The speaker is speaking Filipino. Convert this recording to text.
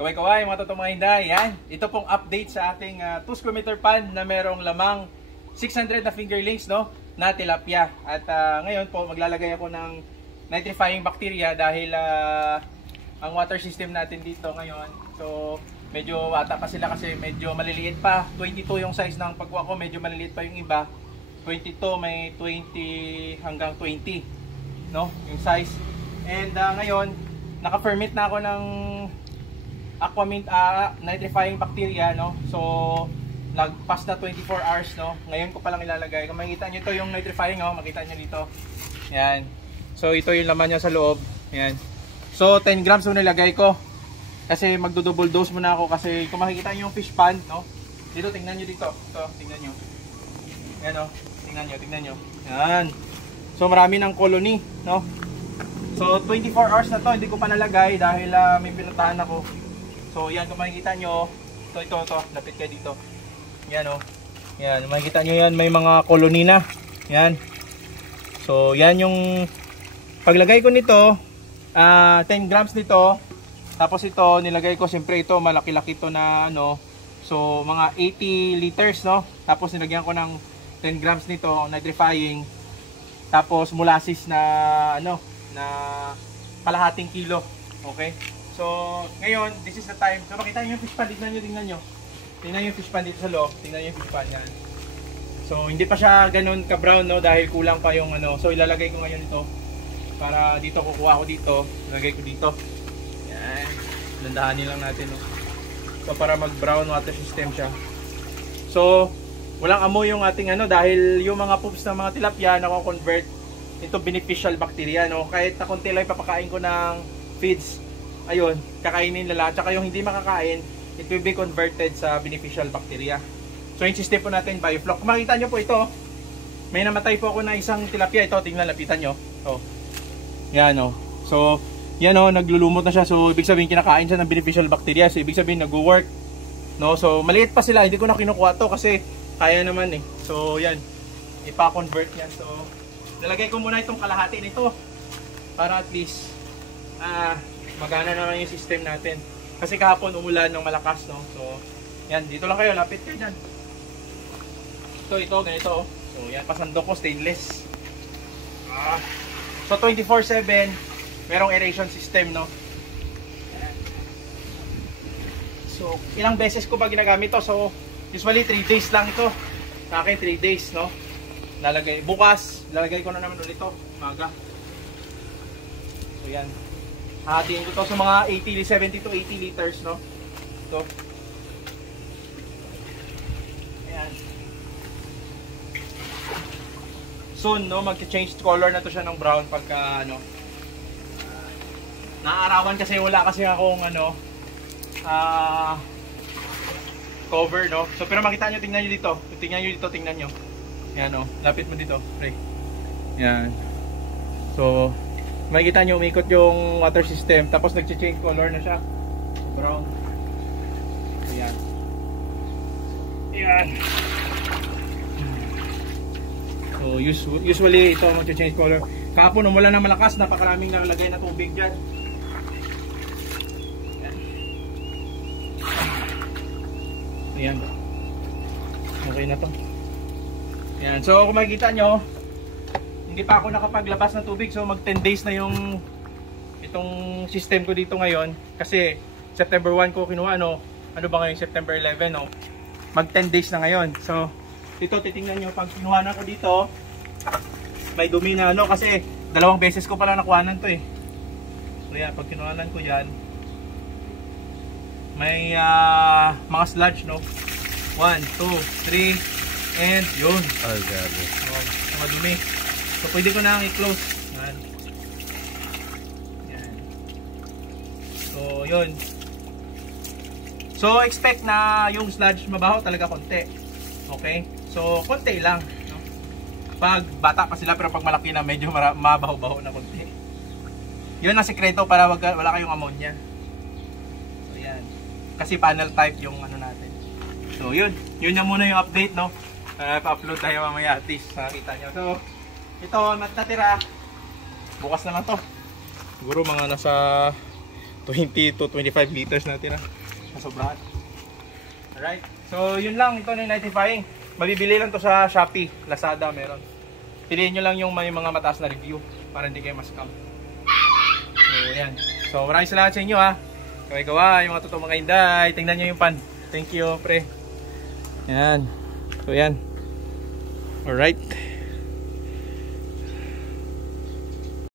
Kaway-kaway mga totoong mga hinday, yan. Ito pong update sa ating 2 square meter pan na merong lamang 600 na fingerlings, no, na tilapia. At ngayon po maglalagay ako ng nitrifying bacteria dahil ang water system natin dito ngayon, so medyo wata pa sila kasi medyo maliliit pa. 22 yung size ng pagkuha ko, medyo maliliit pa yung iba. 22, may 20 hanggang 20, no, yung size. And ngayon naka-ferment na ako ng aquamint nitrifying bacteria, no. So nagpas na 24 hours, no. Ngayon ko pa lang ilalagay. Kung makikita niyo ito yung nitrifying, oh, makita niyo dito. Yan. So ito yung laman niya sa loob. Yan. So 10 grams yung nilagay ko. Kasi magdo-double dose muna ako kasi kung makikita niyo yung fish pan, no. Dito tingnan niyo dito. Ito, tingnan niyo. Yan, oh. Tingnan niyo. Yan. So marami ng colony, no. So 24 hours na to, hindi ko pa nalagay dahil may pinuntahan ako. So yan, kung makikita nyo, ito, lapit kayo dito. Yan, oh. Yan, makikita nyo yan, may mga colony na. Yan. So yan yung paglagay ko nito, 10 grams nito. Tapos ito, nilagay ko, siyempre ito, malaki-laki to na ano. So mga 80 liters, no. Tapos nilagyan ko ng 10 grams nito, nitrifying. Tapos molasses na ano, na kalahating kilo. Okay? So, ngayon, this is the time. So, makita nyo yung fish pan. Tingnan nyo. Tingnan nyo yung fish pan dito sa loob. Tingnan nyo yung fish pan yan. So, hindi pa siya ganun ka-brown, no? Dahil kulang pa yung ano. So, ilalagay ko ngayon ito. Para dito, kukuha ko dito. Ilalagay ko dito. Yan. Landahanin lang natin, no? So, para mag-brown water system siya. So, walang amoy yung ating ano. Dahil yung mga poops ng mga tilapia, nako-convert into beneficial bacteria, no? Kahit na konti lang papakain ko ng feeds, ayun, kakainin nila. Tsaka yung hindi makakain, it will be converted sa beneficial bacteria. So yung system po natin, biofloc. Kung makita nyo po ito, may namatay po ako na isang tilapia. Ito, tingnan, lapitan nyo. Oh. Yan, oh. So, yan, oh, naglulumot na siya. So ibig sabihin kinakain siya ng beneficial bacteria. So ibig sabihin nag-work, no? So maliit pa sila, hindi ko na kinukuha to kasi kaya naman eh. So yan, ipa-convert yan. So nalagay ko muna itong kalahati nito para at least magana naman yung system natin. Kasi kahapon umulan ng malakas, no. So yan, dito lang kayo, lapit kayo dyan. Ito, ganito, oh. So yan, pasandok ko, stainless. So 24/7 merong aeration system, no. Yan. So ilang beses ko ba ginagamit to? So usually 3 days lang ito. Sa akin 3 days, no. Lalagay bukas, lalagay ko na naman ulit ito, umaga. So yan. Hatiin ko to sa mga 70 to 80 liters, no. Ito. Ayan. Soon, no, mag-change color na to siya ng brown pagka ano. Naaarawan kasi wala kasi akong ano cover, no. So pero makita nyo, tingnan nyo dito. Tingnan nyo. Yan, oh, lapit mo dito, pre. Yan. So, makikita nyo umikot yung water system. Tapos nag-change color na siya. Brown. So, yan. Yan. So, usually ito mag-change color. Kahapon umulan ng malakas, napakaraming nakalagay na tubig dyan. Yan. Ayan. Okay na to. Yan. So kung makikita nyo, hindi pa ako nakapaglabas ng tubig. So mag 10 days na yung itong system ko dito ngayon. Kasi September 1 ko kinuha, no. Ano ba ngayon? September 11, no. Mag 10 days na ngayon. So ito, titingnan nyo, pag kinuha na ko dito, may dumi na, no. Kasi 2 beses ko pala nakuhanan to eh. So yan, pag kinuhanan ko yan, may mga sludge, no. 1, 2, 3 and yun. Oh, grabe. Oh, madumi. So pwede ko na i-close. Yan. Yan. So yun. So expect na yung sludge mabaho talaga konti. Okay? So konti lang, no? Pag bata pa sila pero pag malaki na medyo mabaho-baho na konti. Yun ang sikreto para wala kayong ammonia. So yan. Kasi panel type yung ano natin. So yun na muna yung update, no. Pa-upload tayo mamaya at least makita nyo. So ito natira bukas naman to, siguro mga nasa 20 to 25 liters natin na sobrahan. Alright, so yun lang, ito na yung nitrifying. Mabibili lang to sa Shopee, Lazada meron. Piliin nyo lang yung may mga mataas na review para hindi kayo ma-scam. So yan, so maraming salamat sa inyo ha. Kaway-kaway, yung mga totoong mga inday, tingnan nyo yung pan. Thank you pre. Yan, so yan. Alright.